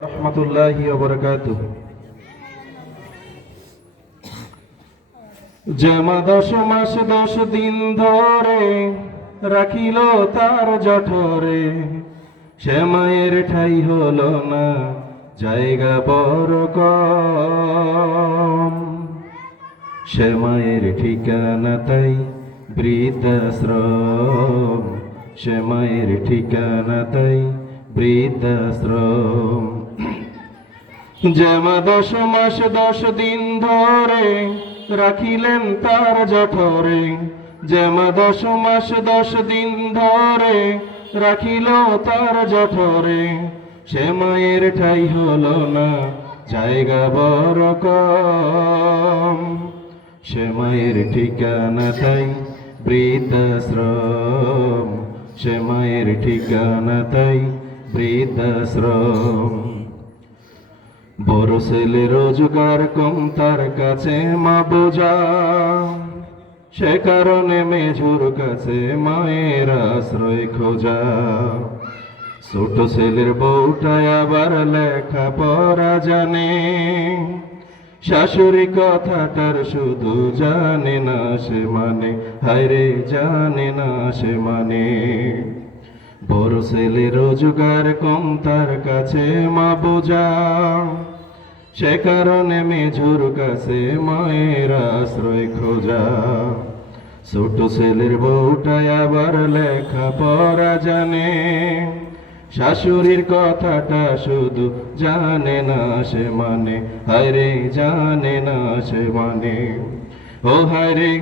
রহমতুল্লাহি ওয়া বারাকাতুহু। জামা 10 মাস 10 দিন ধরে রাখিল তার জঠরে, সে মায়ের ঠাই হলো না জায়গা বড় কম। সে মায়ের ঠিকানা তাই বৃদ্ধাশ্রম, সে মায়ের ঠিকানা তাই বৃদ্ধাশ্রম। জামা 10 মাস 10 দিন ধরে রাখিলেন তার জঠরে, জামা 10 মাস 10 দিন ধরে রাখিল তার জঠরে, সে মায়ের ঠাই হলো না জায়গা বড় কম। সে মায়ের ঠিকানা তাই বৃদ্ধাশ্রম, সে মায়ের ঠিকানা তাই বৃদ্ধাশ্রম। বড় ছেলে রোজগার কম, তার কাছে মা বোঝা, সে কারণে মেঝুর কাছে মায়ের আশ্রয় খোঁজা। ছোট ছেলের বউটায় আবার লেখা পড়া জানে, শাশুড়ি কথাটার শুধু জানে না সে মানে, হায়রে জানে না সে মানে। বড় ছেলে রোজগার কম, তার কাছে মা বোঝা, সে কারণে মেঝুর কাছে মায়ের আশ্রয় খোঁজা। ছোট ছেলের বউটায় আবার লেখা পড়া জানে, শাশুড়ির কথাটা শুধু জানে না সে মানে, হায়রে জানে না সে মানে। ও হায়রে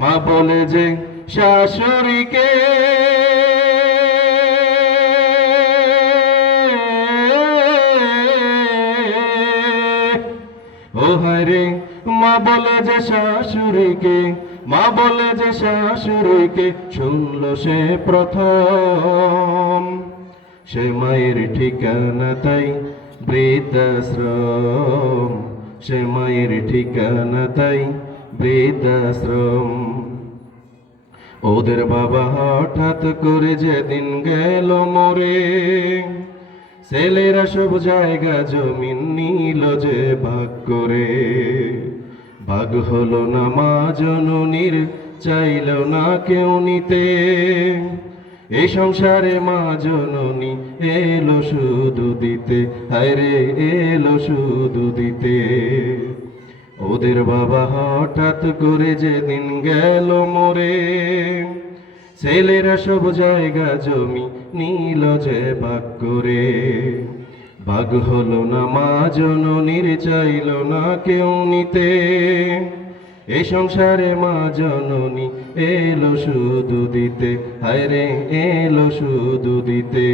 মা বলে যে শাশুড়িকে, ও হায়রে মা বলে যে শাশুড়িকে, মা বলে যে শাশুড়িকে, শুনলো সে প্রথম। সে মায়ের ঠিকানা তাই বৃদ্ধাশ্রম, সে মায়ের ঠিকানা তাই বৃদ্ধাশ্রম। ওদের বাবা হঠাৎ করে যেদিন গেল মরে, ছেলেরা সব জায়গা জমিন নিল যে ভাগ করে। ভাগ হলো না মা জননীর, চাইল না কেউ নিতে, এই সংসারে মা জননী এলো শুধু দিতে, হায়রে এলো শুধু দিতে। ওদের বাবা হঠাৎ করে যেদিন গেল মরে, ছেলেরা সব জায়গা জমি নিল যে ভাগ করে। ভাগ হলো না মা জননীর, চাইল না কেউ নিতে, এই সংসারে মা জননী এলো শুধু দিতে, হায়রে এলো শুধু দিতে।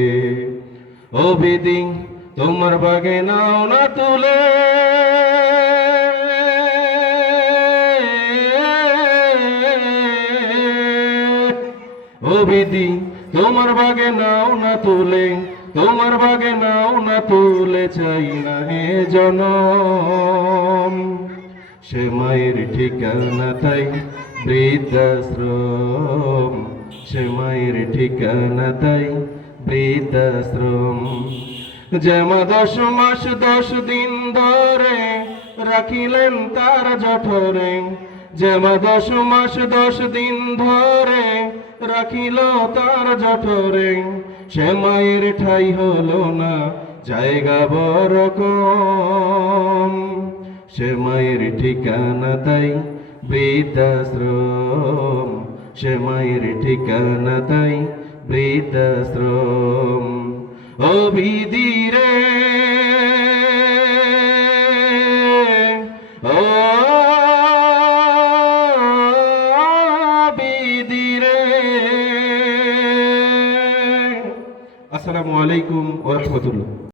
ও বিধি তোমার বাগে নাও না তুলে, ও বিধি তোমার বাগে নাও না তুলে, তোমার বাগে নাও না তুলে, চাই না হে জনম। সে মায়ের ঠিকানা তাই বৃদ্ধাশ্রম, সে মায়ের ঠিকানা তাই বৃদ্ধাশ্রম। জামা 10 মাস 10 দিন ধরে রাখিলেন তার জঠরে, জামা 10 মাস 10 দিন ধরে রাখিল তার জঠরে, সে মায়ের ঠাই হলো না জায়গা বড় কম। সে মায়ের ঠিকানা তাই বৃদ্ধাশ্রম, সে মায়ের ঠিকানা তাই বৃদ্ধাশ্রম। ও বিধি রে, ও বিধি রে। আসসালামু আলাইকুম ওয়া রাহমাতুল্লাহ।